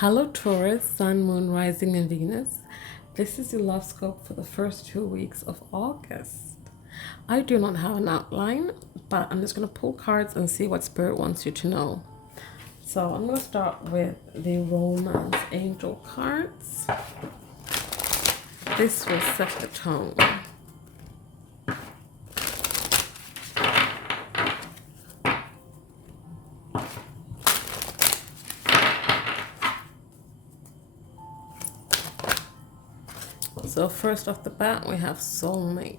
Hello Taurus, Sun, Moon, Rising, and Venus. This is your Lovescope for the first 2 weeks of August. I do not have an outline, but I'm just going to pull cards and see what Spirit wants you to know. So I'm going to start with the Romance Angel cards. This will set the tone. So first off the bat, we have soulmate.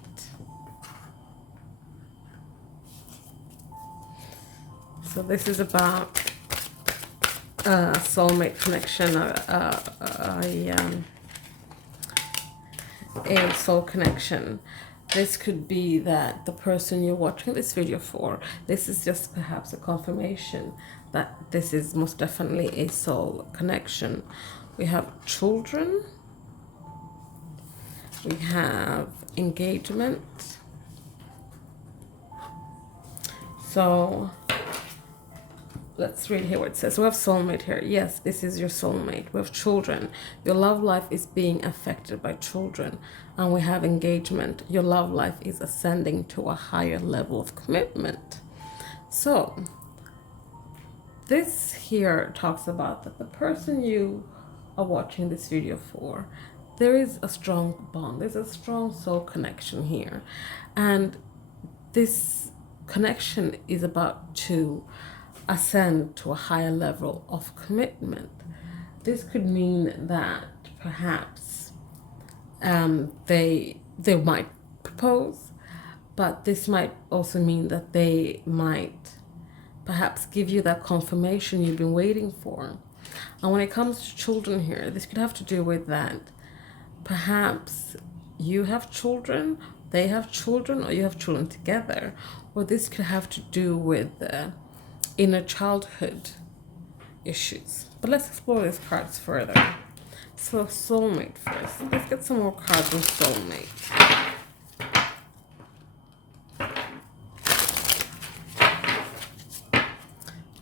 So this is about a soulmate connection, a soul connection. This could be that the person you're watching this video for, this is just perhaps a confirmation that this is most definitely a soul connection. We have children. We have engagement. So let's read here what it says. We have soulmate here. Yes, this is your soulmate. We have children. Your love life is being affected by children. And we have engagement. Your love life is ascending to a higher level of commitment. So this here talks about that the person you are watching this video for, there is a strong bond. There's a strong soul connection here. And this connection is about to ascend to a higher level of commitment. This could mean that perhaps they might propose, but this might also mean that they might perhaps give you that confirmation you've been waiting for. And when it comes to children here, this could have to do with that. Perhaps you have children, they have children, or you have children together. Or this could have to do with inner childhood issues. But let's explore these cards further. So soulmate first. Let's get some more cards on soulmate.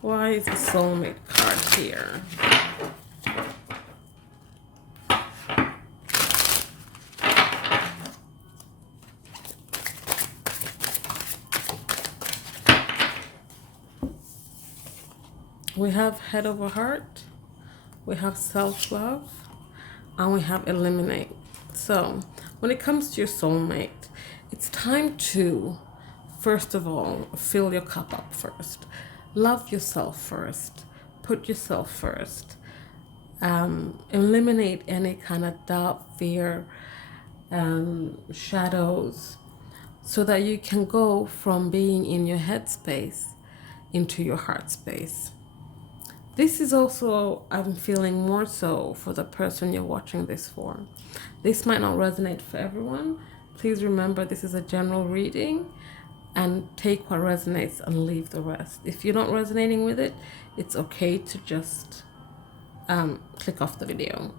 Why is the soulmate card here? We have head over heart, we have self-love, and we have eliminate. So when it comes to your soulmate, it's time to, first of all, fill your cup up first. Love yourself first. Put yourself first. Eliminate any kind of doubt, fear, shadows, so that you can go from being in your head space into your heart space. This is also, I'm feeling more so for the person you're watching this for. This might not resonate for everyone. Please remember this is a general reading and take what resonates and leave the rest. If you're not resonating with it, it's okay to just click off the video.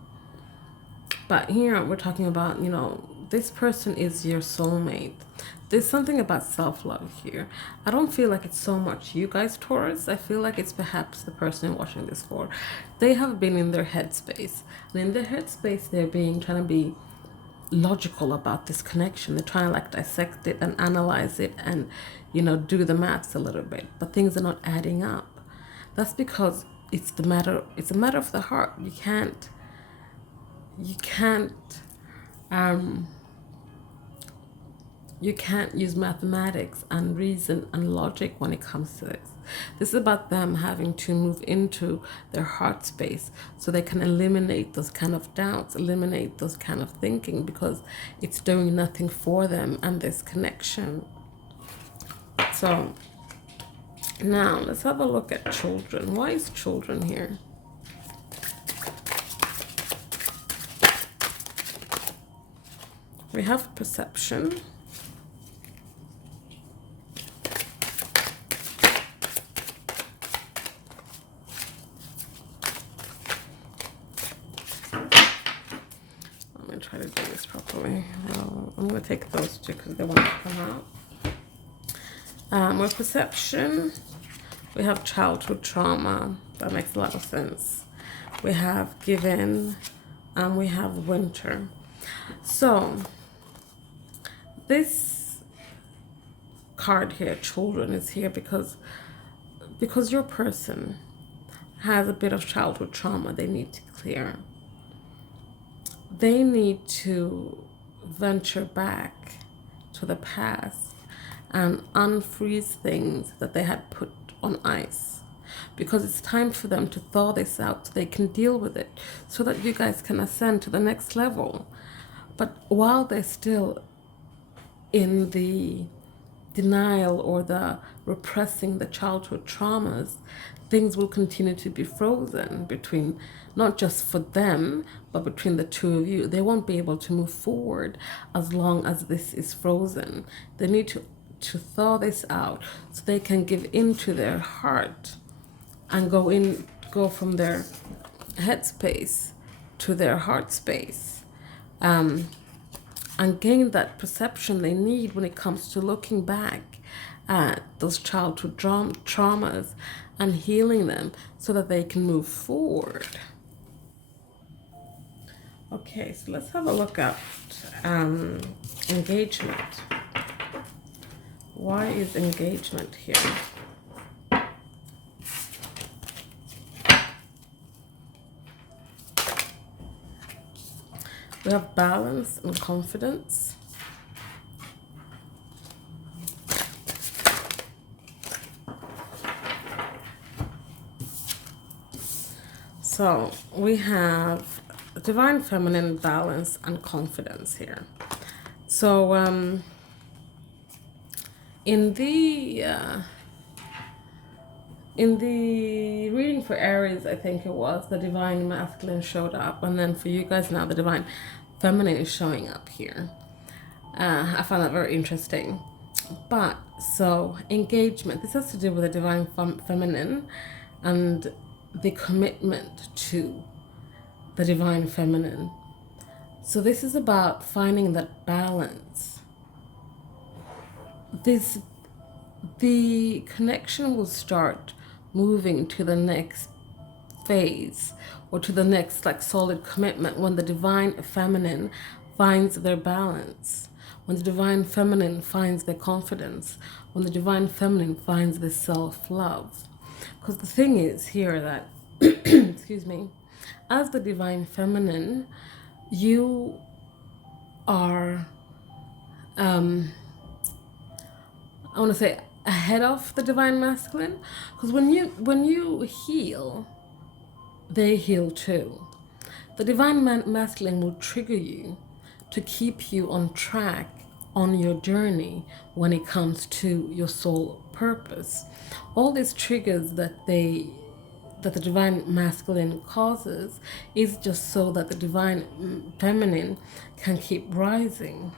But here we're talking about, this person is your soulmate. There's something about self-love here. I don't feel like it's so much you guys, Taurus. I feel like it's perhaps the person you're watching this for. They have been in their headspace. And in their headspace, they're trying to be logical about this connection. They're trying to like dissect it and analyze it and, do the maths a little bit. But things are not adding up. That's because it's a matter of the heart. You can't use mathematics and reason and logic when it comes to this. This is about them having to move into their heart space so they can eliminate those kind of doubts, eliminate those kind of thinking, because it's doing nothing for them and this connection. So now let's have a look at children. Why is children here? We have perception. I'm going to try to do this properly. I'm going to take those two because they want to come out. With perception, we have childhood trauma. That makes a lot of sense. we have given, and we have winter. So this card here, children, is here because your person has a bit of childhood trauma they need to clear. They need to venture back to the past and unfreeze things that they had put on ice, because it's time for them to thaw this out so they can deal with it, so that you guys can ascend to the next level. But while they're still in the denial or the repressing the childhood traumas, things will continue to be frozen between, not just for them, but between the two of you. They won't be able to move forward as long as this is frozen. They need to thaw this out so they can give into their heart and go from their head space to their heart space, and gain that perception they need when it comes to looking back at those childhood traumas and healing them so that they can move forward. Okay, so let's have a look at engagement. Why is engagement here? We have balance and confidence. So we have divine feminine, balance, and confidence here. So in the reading for Aries, I think it was, the divine masculine showed up, and then for you guys now, the divine feminine is showing up here. I found that very interesting. But so engagement, this has to do with the divine feminine and the commitment to the divine feminine. So this is about finding that balance. The connection will start moving to the next phase, or to the next like solid commitment, when the divine feminine finds their balance, when the divine feminine finds their confidence, when the divine feminine finds their self-love. Because the thing is here that excuse me, as the divine feminine, you are I want to say ahead of the divine masculine, because when you heal, they heal too. The divine masculine will trigger you to keep you on track on your journey when it comes to your soul purpose. All these triggers that the divine masculine causes is just so that the divine feminine can keep rising.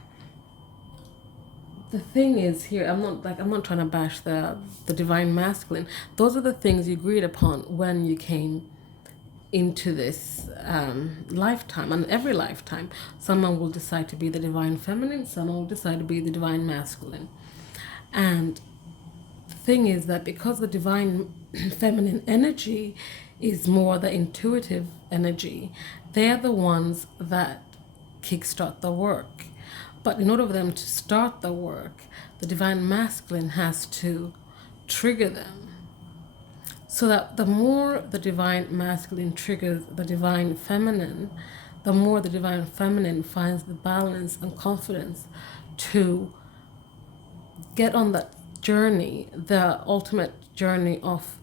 The thing is here, I'm not trying to bash the divine masculine. Those are the things you agreed upon when you came into this lifetime. And every lifetime, someone will decide to be the divine feminine, someone will decide to be the divine masculine. And the thing is that because the divine feminine energy is more the intuitive energy, they're the ones that kickstart the work. But in order for them to start the work, the divine masculine has to trigger them. So that the more the divine masculine triggers the divine feminine, the more the divine feminine finds the balance and confidence to get on that journey, the ultimate journey of,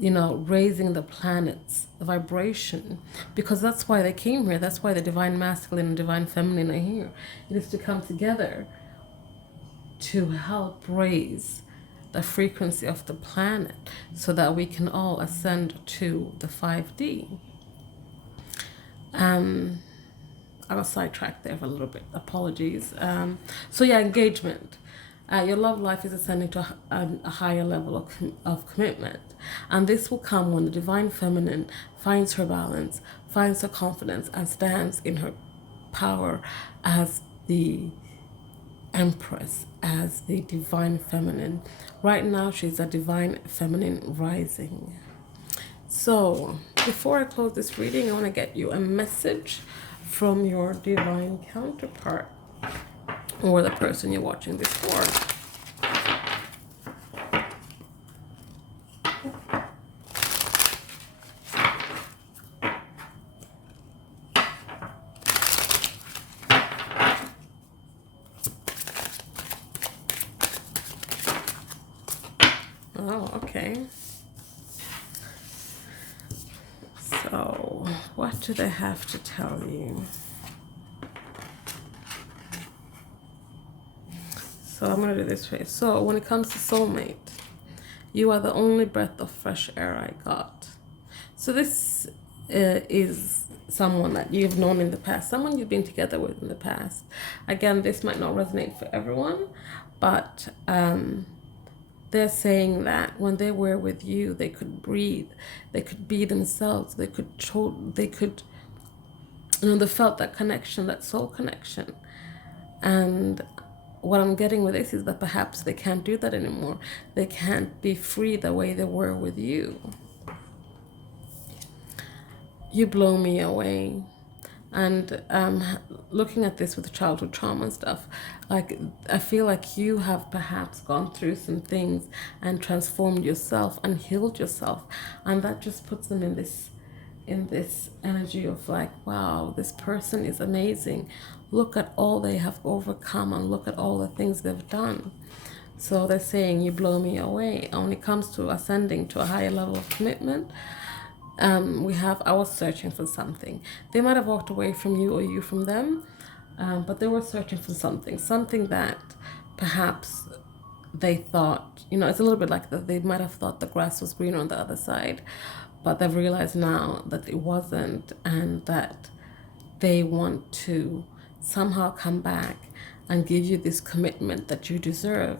raising the planets, the vibration, because that's why they came here. That's why the divine masculine and divine feminine are here. It is to come together to help raise the frequency of the planet so that we can all ascend to the 5D. I was sidetracked there for a little bit. Apologies. So yeah, engagement. Your love life is ascending to a higher level of commitment. And this will come when the divine feminine finds her balance, finds her confidence, and stands in her power as the Empress, as the divine feminine. Right now, she's a divine feminine rising. So before I close this reading, I want to get you a message from your divine counterpart or the person you're watching this for. Oh, okay. So, what do they have to tell you? So, I'm going to do this way. So, when it comes to soulmate, you are the only breath of fresh air I got. So, this is someone that you've known in the past, someone you've been together with in the past. Again, this might not resonate for everyone, but they're saying that when they were with you, they could breathe, they could be themselves, they could, they felt that connection, that soul connection. And what I'm getting with this is that perhaps they can't do that anymore. They can't be free the way they were with you. You blow me away. And looking at this with childhood trauma and stuff, like I feel like you have perhaps gone through some things and transformed yourself and healed yourself, and that just puts them in this energy of like, wow, this person is amazing. Look at all they have overcome and look at all the things they've done. So they're saying you blow me away. And when it comes to ascending to a higher level of commitment, I was searching for something. They might have walked away from you or you from them, but they were searching for something that perhaps they thought, it's a little bit like that. They might have thought the grass was greener on the other side, but they've realized now that it wasn't, and that they want to somehow come back and give you this commitment that you deserve,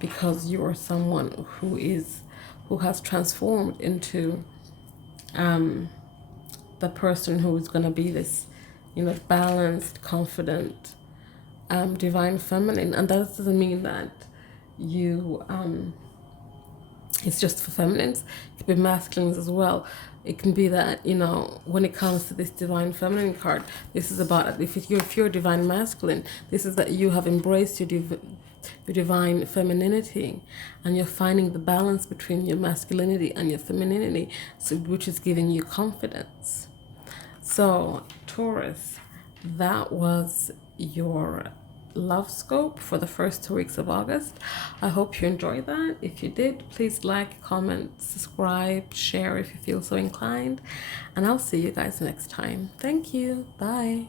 because you are someone who has transformed into the person who is going to be this, balanced, confident, divine feminine. And that doesn't mean that you, it's just for feminines. It could be masculines as well. It can be that, when it comes to this divine feminine card, this is about, if you're a divine masculine, this is that you have embraced your divine femininity, and you're finding the balance between your masculinity and your femininity, so which is giving you confidence. So Taurus, that was your love scope for the first 2 weeks of August. I hope you enjoyed that. If you did, please like, comment, subscribe, share if you feel so inclined, and I'll see you guys next time. Thank you. Bye.